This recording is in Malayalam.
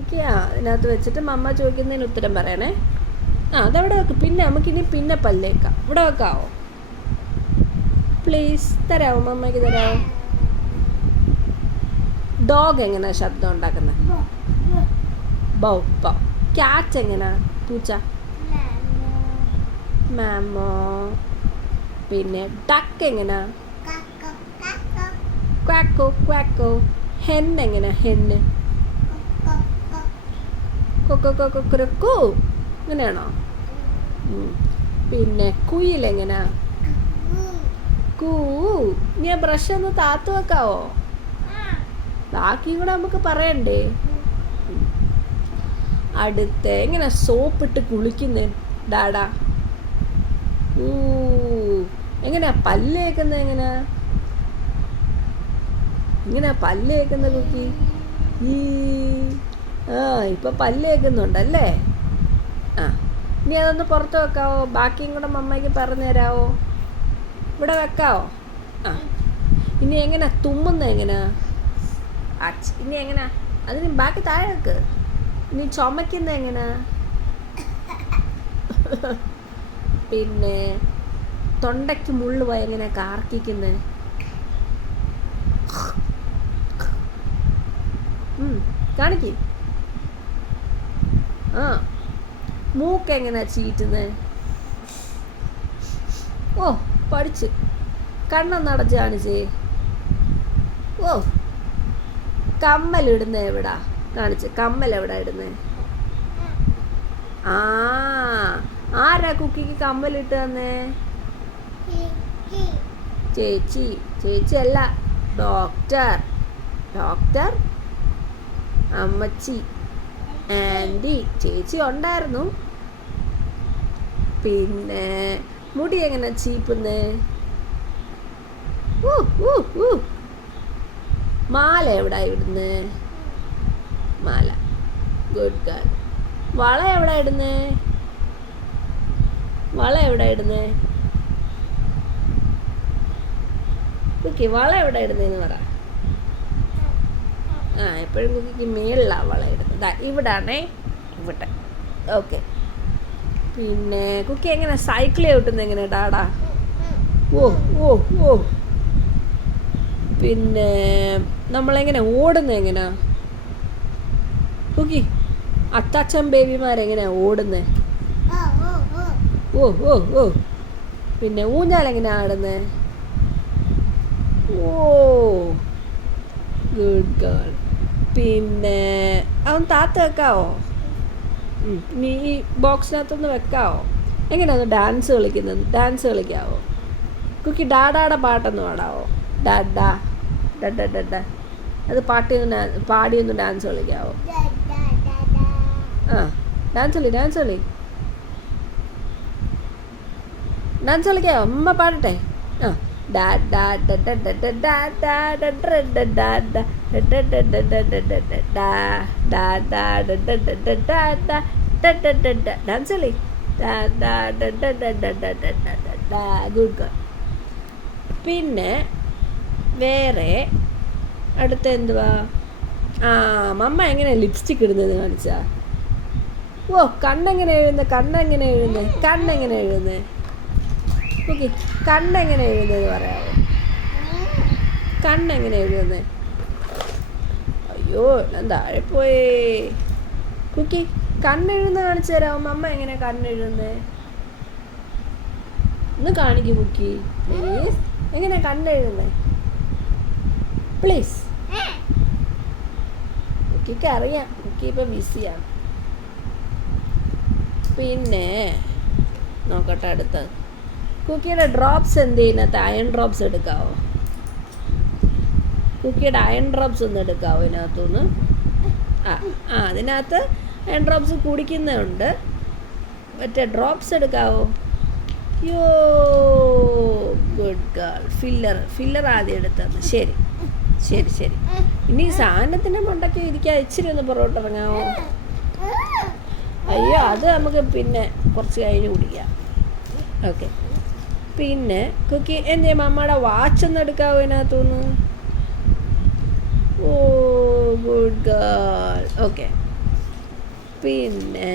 ഓക്കെ. ആ, ഇതിനകത്ത് വെച്ചിട്ട് മമ്മ ചോദിക്കുന്നതിന് ഉത്തരം പറയണേ. ആ, അതവിടെ വെക്ക്. പിന്നെ നമുക്കിനി പിന്നെ പല്ലേക്കാം. ഇവിടെ വെക്കാവോ? പ്ലീസ് തരാമോ? മമ്മയ്ക്ക് തരാമോ? ഡോഗ് എങ്ങനെയാ ശബ്ദം ഉണ്ടാക്കുന്നത്? Bow bow. ക്യാറ്റ് എങ്ങനെയാ? പൂച്ച മാമോ. പിന്നെ ഡക്ക് എങ്ങനെയാ? ക്വാക്കോ ക്വാക്കോ. ഹെൻ എങ്ങനെയാ? ഹെന്ന് കൊക്കോ കൊക്കോ കൊക്കോ. അങ്ങനെയാണോ? പിന്നെ കുയിൽ എങ്ങനെയാ? കൂ. നീ ആ ബ്രഷ് ഒന്ന് താത്തു വെക്കാവോ? ബാക്കിയും കൂടെ നമുക്ക് പറയണ്ടേ? അടുത്ത് എങ്ങനെ സോപ്പിട്ട് കുളിക്കുന്നേ ഡാഡാ? എങ്ങനെയാ പല്ല് തേക്കുന്നത്? എങ്ങനെയാ പല്ല് തേക്കുന്ന കുക്കി? ആ, ഇപ്പൊ പല്ല് തേക്കുന്നുണ്ടല്ലേ? ആ, ഇനി അതൊന്ന് പുറത്ത് വെക്കാവോ? ബാക്കിയും കൂടെ മമ്മയ്ക്ക് പറഞ്ഞു തരാവോ? ഇവിടെ വെക്കാവോ? ആ, ഇനി എങ്ങനെയാ തുമ്മുന്നത്? എങ്ങനെയാ? ഇനി എങ്ങനെയാ? അതിന് ബാക്കി താഴെ വെക്ക്. ഇനി ചുമക്കുന്നത് എങ്ങനെയാ? പിന്നെ തൊണ്ടയ്ക്ക് മുള്ളു പോയി എങ്ങനെ കാർക്കിക്കുന്നത്? കാണിക്ക്. ആ, മൂക്ക് എങ്ങനെയാ ചീറ്റുന്നത്? ഓ, പഠിച്ച്. കണ്ണൊന്ന് അടച്ച് കാണിച്ചേ. ഓ, കമ്മലിടുന്നത് എവിടാ? കാണിച്ച്. കമ്മൽ എവിടാ ഇടുന്നത്? ആ, ആരാ കുക്കിക്ക് കമ്മലിട്ട് തന്നേ? ചേച്ചി. ചേച്ചി അല്ല, ഡോക്ടർ. ഡോക്ടർ അമ്മച്ചി ആൻറ്റി. ചേച്ചി ഉണ്ടായിരുന്നു. പിന്നെ മുടി എങ്ങനെ ചീപ്പുന്നേ? മാല എവിടാ ഇടുന്നേ? മാല. Good girl. വള എവിടാ ഇടുന്നേ? വള എവിടാ ഇടുന്നേ? കുക്കി വള എവിടെ ഇടുന്നതെന്ന് പറ. ആ, എപ്പോഴും കുക്കിക്ക് മേളിലാണ് വള ഇടുന്നത്. ഇവിടാണേ, ഇവിടെ. ഓക്കെ. പിന്നെ കുക്കി എങ്ങനെ സൈക്കിൾ ചവിട്ടുന്നത്? എങ്ങനെ ഡാടാ? ഓ ഓ ഓ. പിന്നെ നമ്മളെങ്ങനെ ഓടുന്നത്? എങ്ങനെയാ കുക്കി? അച്ചാച്ചൻ ബേബിമാരെങ്ങനെയാ ഓടുന്നത്? ഓ ഓ ഓ. പിന്നെ ഊഞ്ഞാലെങ്ങനെയാ ആടുന്നത്? ഓ, ഗുഡ് ഗേൾ. പിന്നെ അതൊന്ന് താത്ത് വെക്കാവോ? നീ ഈ ബോക്സിനകത്തൊന്ന് വെക്കാവോ? എങ്ങനെയാന്ന് ഡാൻസ് കളിക്കുന്നത്? ഡാൻസ് കളിക്കാവോ? കുക്കി ഡാഡാടെ പാട്ടൊന്ന് പാടാവോ? ഡാഡാ ഡഡ ഡഡ. അത് പാടിയൊന്ന് ഡാൻസ് കളിക്കാവോ? ആ, ഡാൻസ് കളി. ഡാൻസ് കളിക്കാവോ? അമ്മ പാടട്ടെ. ആ, ഡാൻസ് കളി. Good girl. പിന്നെ വേറെ അടുത്ത എന്തുവാ? ആ, മമ്മ എങ്ങനെ ലിപ്സ്റ്റിക് ഇടുന്നത് കാണിച്ചാ? ഓ, കണ്ണെങ്ങനെ എഴുതുന്നത്? കണ്ണെങ്ങനെ എഴുതുന്നത്? ഓക്കെ, കണ്ണെങ്ങനെ എഴുതുന്നത് പറയാമോ? കണ്ണെങ്ങനെ എഴുതുന്നത്? അയ്യോ, ഞാൻ താഴെ പോയേ. കുക്കി കണ്ണെഴുതുന്ന കാണിച്ചു തരാമോ? മമ്മ എങ്ങനെ കണ്ണെഴുതുന്നത്? ഒന്ന് കാണിക്കും കുക്കി പ്ലീസ്. എങ്ങനെ കണ്ണെഴുതുന്നത് പ്ലീസ്? കുക്കിക്ക് അറിയാം, കുക്കി ഇപ്പം ബിസിയാണ്. പിന്നെ നോക്കട്ടെ അടുത്തത്. കുക്കിയുടെ ഡ്രോപ്സ് എന്ത് ചെയ്യുന്നത്? അയൺ ഡ്രോപ്സ് എടുക്കാവോ? കുക്കിയുടെ അയൺ ഡ്രോപ്സ് ഒന്ന് എടുക്കാവോ ഇതിനകത്തുനിന്ന്? ആ, അതിനകത്ത് അയൺ ഡ്രോപ്സ് കുടിക്കുന്നുണ്ട്. മറ്റേ ഡ്രോപ്സ് എടുക്കാവോ? യോ, ഗുഡ് ഗേൾ. ഫില്ലർ ആദ്യം എടുത്തത്. ശരി. ഇനി സാധനത്തിൻ്റെ മണ്ടയ്ക്ക് ഇരിക്കാൻ ഇച്ചിരി ഒന്ന് പുറകോട്ട് ഇറങ്ങാമോ? അയ്യോ, അത് നമുക്ക് പിന്നെ കുറച്ച് കഴിഞ്ഞ് കുടിക്കാം. ഓക്കെ. പിന്നെ കുക്കി എന്തേ മമ്മയുടെ വാച്ചൊന്നും എടുക്കാവോ ഇതിനകത്തുനിന്ന്? ഓ, ഗുഡ് ഗേൾ. ഓക്കെ. പിന്നെ